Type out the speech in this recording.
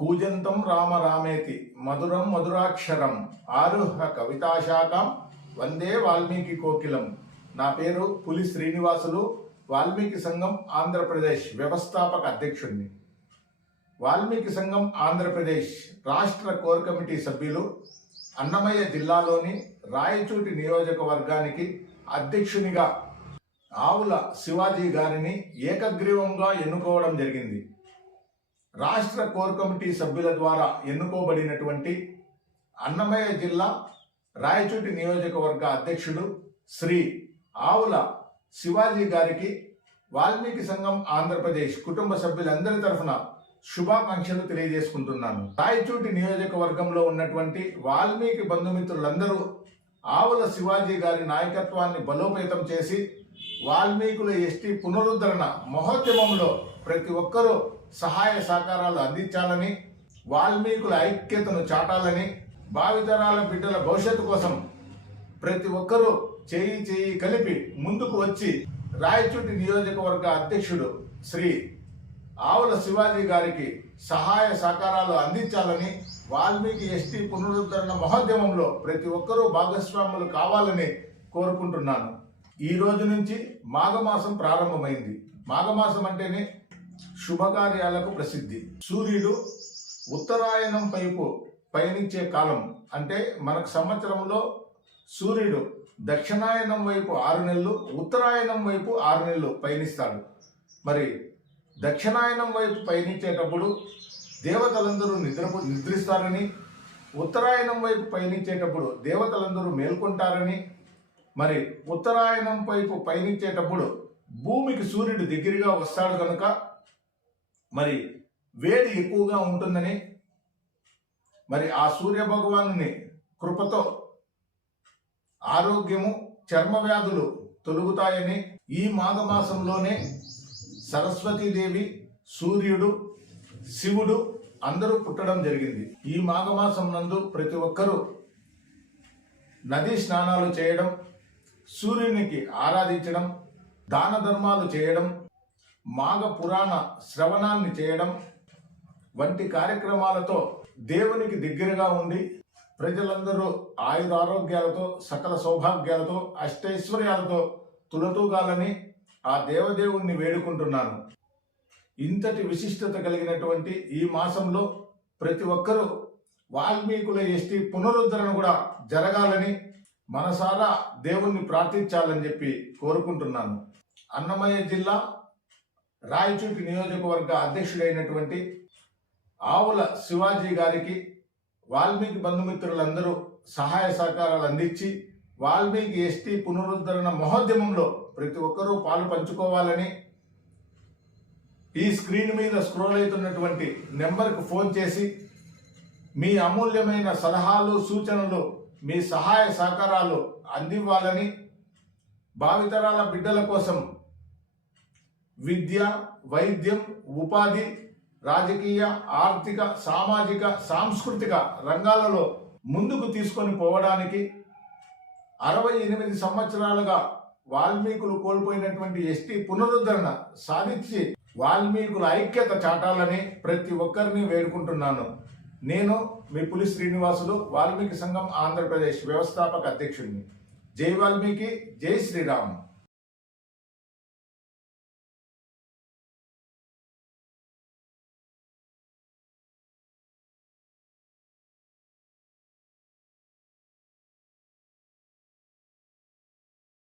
కూజంతం రామ రామేతి మధురం మధురాక్షరం ఆరుహ కవితాశాఖం వందే వాల్మీకి కోకిలం. నా పేరు పులి శ్రీనివాసులు, వాల్మీకి సంఘం ఆంధ్రప్రదేశ్ వ్యవస్థాపక అధ్యక్షుడిని. వాల్మీకి సంఘం ఆంధ్రప్రదేశ్ రాష్ట్ర కోర్ కమిటీ సభ్యులు అన్నమయ్య జిల్లాలోని రాయచూటి నియోజకవర్గానికి అధ్యక్షునిగా ఆవుల శివాజీ గారిని ఏకగ్రీవంగా ఎన్నుకోవడం జరిగింది. రాష్ట్ర కోర్ కమిటీ సభ్యుల ద్వారా ఎన్నుకోబడినటువంటి అన్నమయ్య జిల్లా రాయచూటి నియోజకవర్గ అధ్యక్షుడు శ్రీ ఆవుల శివాజీ గారికి వాల్మీకి సంఘం ఆంధ్రప్రదేశ్ కుటుంబ సభ్యులందరి తరఫున శుభాకాంక్షలు తెలియజేసుకుంటున్నాను. రాయచూటి నియోజకవర్గంలో ఉన్నటువంటి వాల్మీకి బంధుమిత్రులందరూ ఆవుల శివాజీ గారి నాయకత్వాన్ని బలోపేతం చేసి వాల్మీకుల ఎస్టీ పునరుద్ధరణ మహోద్యమంలో ప్రతి ఒక్కరూ సహాయ సహకారాలు అందించాలని, వాల్మీకుల ఐక్యతను చాటాలని, భావితరాల బిడ్డల భవిష్యత్తు కోసం ప్రతి ఒక్కరూ చేయి కలిపి ముందుకు వచ్చి రాయచూటి నియోజకవర్గ అధ్యక్షుడు శ్రీ ఆవుల శివాజీ గారికి సహాయ సహకారాలు అందించాలని, వాల్మీకి ఎస్టీ పునరుద్ధరణ మహోద్యమంలో ప్రతి ఒక్కరూ భాగస్వాములు కావాలని కోరుకుంటున్నాను. ఈ రోజు నుంచి మాఘమాసం ప్రారంభమైంది. మాఘమాసం అంటేనే శుభకార్యాలకు ప్రసిద్ధి. సూర్యుడు ఉత్తరాయణం వైపు పయనించే కాలం. అంటే మనకు సంవత్సరంలో సూర్యుడు దక్షిణాయనం వైపు 6 నెలలు, ఉత్తరాయణం వైపు 6 నెలలు పయనిస్తాడు. మరి దక్షిణాయనం వైపు పయనించేటప్పుడు దేవతలందరూ నిద్రిస్తారని, ఉత్తరాయణం వైపు పయనించేటప్పుడు దేవతలందరూ మేల్కొంటారని, మరి ఉత్తరాయణం వైపు పయనించేటప్పుడు భూమికి సూర్యుడు దగ్గరగా వస్తాడు కనుక మరి వేడి ఎక్కువగా ఉంటుందని, మరి ఆ సూర్య భగవానుని కృపతో ఆరోగ్యము, చర్మ వ్యాధులు తొలగుతాయని, ఈ మాఘమాసంలోనే సరస్వతీదేవి, సూర్యుడు, శివుడు అందరూ పుట్టడం జరిగింది. ఈ మాఘమాసం నందు ప్రతి ఒక్కరూ నదీ స్నానాలు చేయడం, సూర్యునికి ఆరాధించడం, దాన ధర్మాలు చేయడం, మాఘ పురాణ శ్రవణాన్ని చేయడం వంటి కార్యక్రమాలతో దేవునికి దగ్గరగా ఉండి ప్రజలందరూ ఆయురారోగ్యాలతో, సకల సౌభాగ్యాలతో, అష్టైశ్వర్యాలతో తులతూగాలని ఆ దేవదేవుణ్ణి వేడుకుంటున్నాను. ఇంతటి విశిష్టత కలిగినటువంటి ఈ మాసంలో ప్రతి ఒక్కరూ వాల్మీకుల ఎస్టీ పునరుద్ధరణ కూడా జరగాలని మనసారా దేవుణ్ణి ప్రార్థించాలని చెప్పి కోరుకుంటున్నాను. అన్నమయ్య జిల్లా రాయచూటి నియోజకవర్గ అధ్యక్షుడైనటువంటి ఆవుల శివాజీ గారికి వాల్మీకి బంధుమిత్రులందరూ సహాయ సహకారాలు అందించి వాల్మీకి ఎస్టీ పునరుద్ధరణ మహోద్యమంలో ప్రతి ఒక్కరూ పాలు పంచుకోవాలని, ఈ స్క్రీన్ మీద స్క్రోల్ అవుతున్నటువంటి నెంబర్కు ఫోన్ చేసి మీ అమూల్యమైన సలహాలు, సూచనలు, మీ సహాయ సహకారాలు అందివ్వాలని, భావితరాల బిడ్డల కోసం విద్య, వైద్యం, ఉపాధి, రాజకీయ, ఆర్థిక, సామాజిక, సాంస్కృతిక రంగాలలో ముందుకు తీసుకొని పోవడానికి 68 సంవత్సరాలుగా వాల్మీకులు కోల్పోయినటువంటి ఎస్టీ పునరుద్ధరణ సాధించి వాల్మీకుల ఐక్యత చాటాలని ప్రతి ఒక్కరిని వేడుకుంటున్నాను. నేను మీ పులి శ్రీనివాసులు, వాల్మీకి సంఘం ఆంధ్రప్రదేశ్ వ్యవస్థాపక అధ్యక్షుడిని. జై వాల్మీకి, జై శ్రీరామ్.